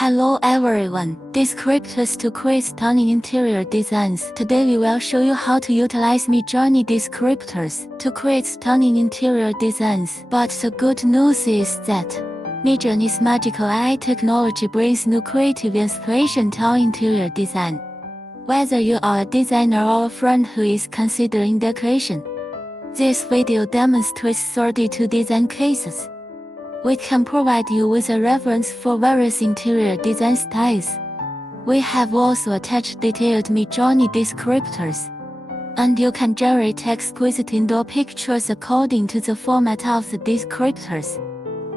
Hello everyone, descriptors to create stunning interior designs. Today we will show you how to utilize Midjourney descriptors to create stunning interior designs. But the good news is that Midjourney's magical AI technology brings new creative inspiration to our interior design. Whether you are a designer or a friend who is considering decoration, this video demonstrates 32 design cases. We can provide you with a reference for various interior design styles. We have also attached detailed Midjourney descriptors, and you can generate exquisite indoor pictures according to the format of the descriptors.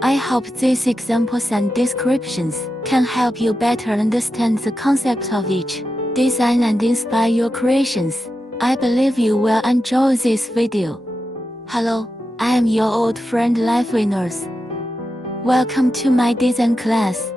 I hope these examples and descriptions can help you better understand the concept of each design and inspire your creations. I believe you will enjoy this video. Hello, I am your old friend Life Winners. Welcome to my design class.